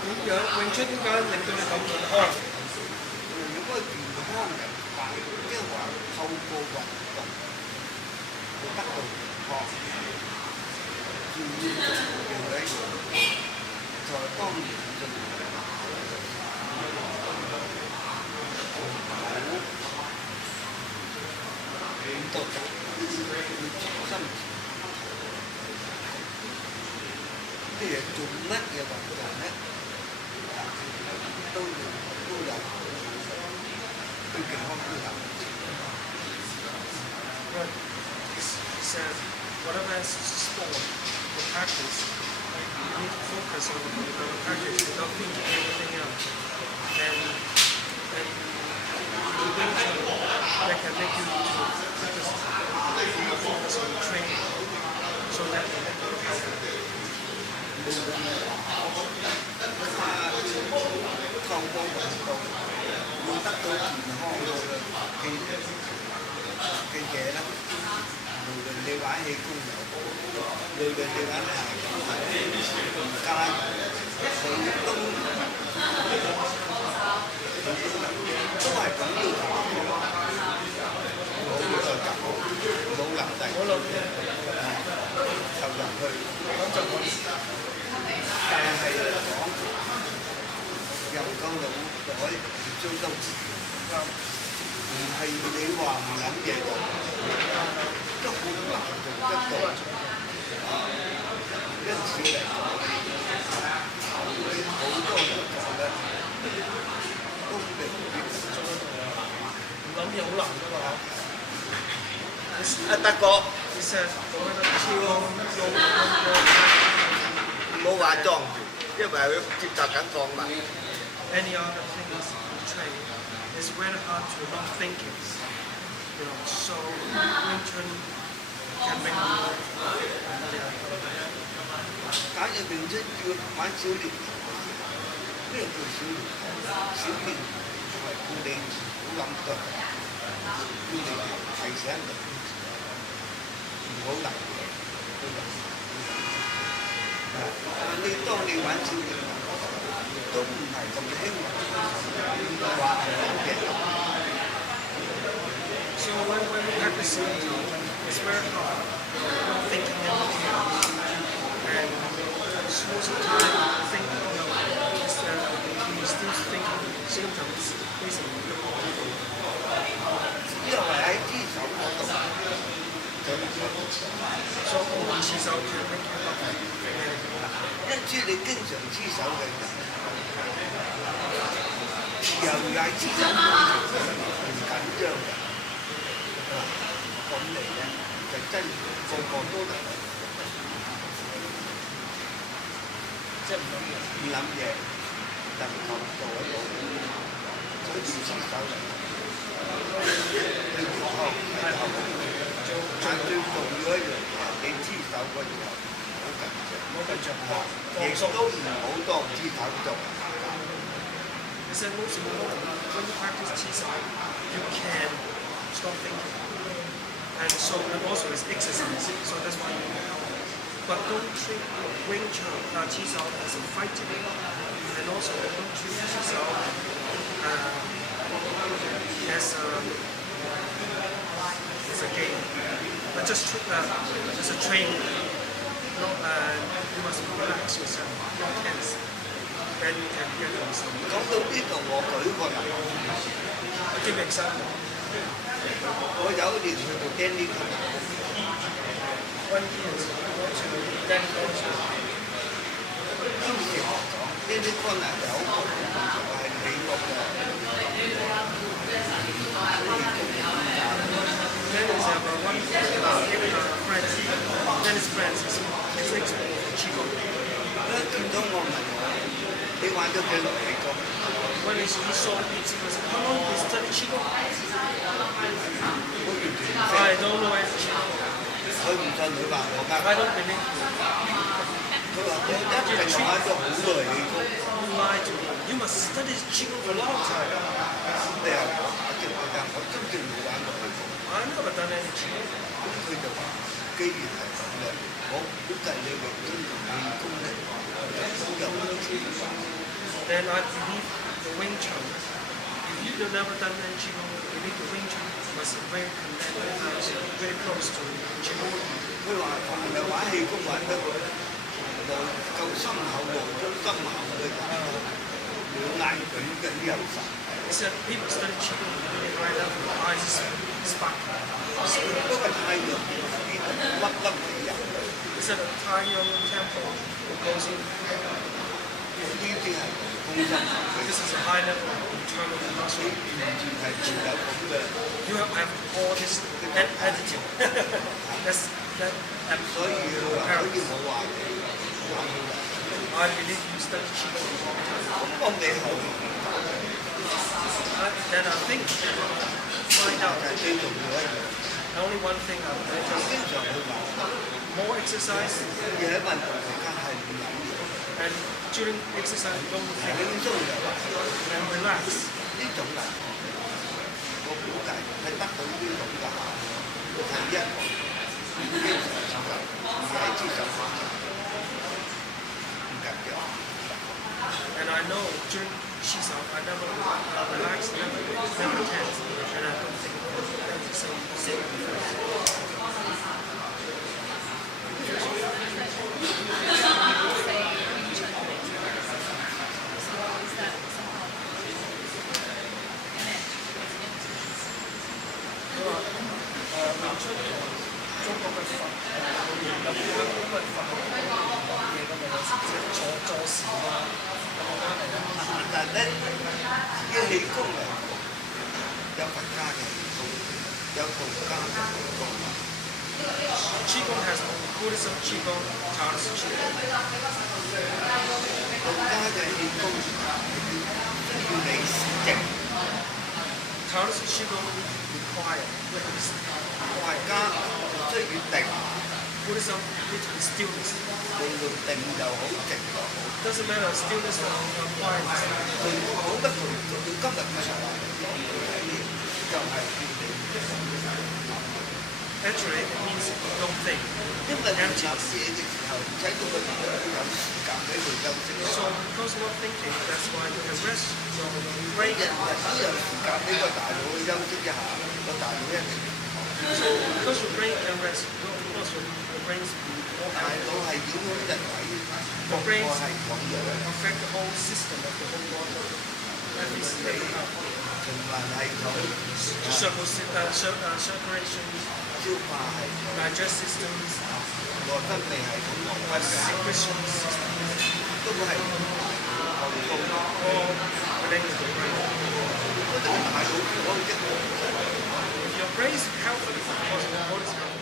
點樣詠春點解令到你咁健康？如果健康人話，即係話透過運動會得到健康，最重要嘅一樣就係當然就唔好多心。即係做乜嘢運動咧，都有對健康都有。He said, whatever sport or practice, you need to focus on the practice without thinking anything else. And eventually, that can make you focus on training, so that you make you healthy. 透過運動會得到健康嘅嘢啦。無論你玩氣功又好，無論你玩鞋球係瑜伽，佢都係咁要求，冇再夾，冇能力，投入去，咁就可以。但係講又夠腦袋，亦都夠啱，唔係你話唔諗嘢做，都好難做得到。因此嚟講，好多人講咧，都未必做得到。唔諗嘢好難㗎嘛。德哥，其實冇話裝住，因為佢接受緊放物。Any other things you train is very hard to not thinking. You know, so Wing Chun can make you. 假如Wing Chun要玩小練，咩叫小練？小練係叫你唔好諗多，叫你提醒你唔好諗嘢，當你玩小練都唔係咁輕鬆，話係諗嘅。So when we practice it's very hard not thinking anything else. And most of the time you think, oh no, you still thinking symptoms, basically. 因為喺支手嗰度，所以我持手can make you happy。因此你經常支手嘅人，又係支手唔緊張嘅，咁嚟咧就真個個都能夠，即係唔諗嘢，能夠做得到，所以支手嚟。最健康係後但最重要一樣嘢，你支手嗰時候唔好緊張嚇，亦都唔好當支手做。He said most important, when you practice Chi Sao, you can stop thinking. And so it also is exercise, so that's why you can help. But don't treat Wing Chun, Chi Sao as a fighting. And also don't treat Chi Sao as a game. But just as a training. You must relax yourself, not tense. Then you can get the result. 講到呢度，我舉個例，我give example. 我有一年去到 Danny Corner. 1 year to Danny Corner. 當時我講 Danny Corner 有個係美國嘅。Dennis have one friend. Dennis friends is expert in Qigong. 見到我問我，你玩咗幾耐氣功？ When he saw me, he was like, how long did you study Qigong? I don't know any Qigong. 佢唔信佢話我㗎。I don't believe you. 佢話我一直玩咗好耐氣功。You lied to me. You must study Qigong for a long time. 你又講我真正冇玩過氣功。I never done any Qigong. 咁佢就話，既然係咁嘅，我估計你永遠同氣功咧。有冇有 then I believe the Wing Chun. If you've never done any Qigong, I believe the Wing Chun was very very close to Qigong. 佢話凡係玩氣功玩得無夠深厚、無中生巧嘅人，要捱佢嘅優勢。He said people study Qigong really high level, eyes sparkling. 嗰個太陽呢粒粒嘅人， He said the Taiyong temple goes in. 呢啲係功心， This is a high level of internal 佢 muscle. 完全係具有咁嘅。 You have all this attitude. That 所以佢話可以冇話你玩好人， I believe you study Qigong a long time. 咁幫你後面 Then I think find out 係最重要一樣。 only one thing I would 就 like 經常去運動， more exercise 而喺運動期間係唔飲嘢， and during exercise don't 輕 think 鬆就話 and relax. 呢種人，我估計係得到呢種嘅效果。第一，經常接受，而係接受發展，唔緊要。 And I know during Qigong I never relax, never tense, and I don't think that's the same effect.但係咧，啲氣功嚟講，有佛家嘅氣功，有道家嘅氣功。 Qigong has Buddhism Qigong, Taoist Qigong. 道家嘅氣功需要你靜， Taoist Qigong require 佛家需要定， Buddhism literally stillness. 無論定就好，靜就好。 Doesn't matter stillness or quietness. 佢好得佢今日嘅常話嚟講，就係叫你 Actually, it means don't think. 因為你諗嘢嘅時候，使到個人有時間俾佢休息。 So because not thinking, that's why you can rest your 每 brain. 日都有時間俾個大腦去休息一下，個大腦一定。 So because your brain can rest, of course your brain's 大腦係影響人體各個系統嘅 affect the whole system of the whole body. Every system, 循環系統、 circulation, 消化系統、 digest systems, 內分泌系統、內分泌 secretion systems, 都係後功。 all related to the brain. 嗰個大腦健康即係 If your brain is healthy, of course your body is healthy.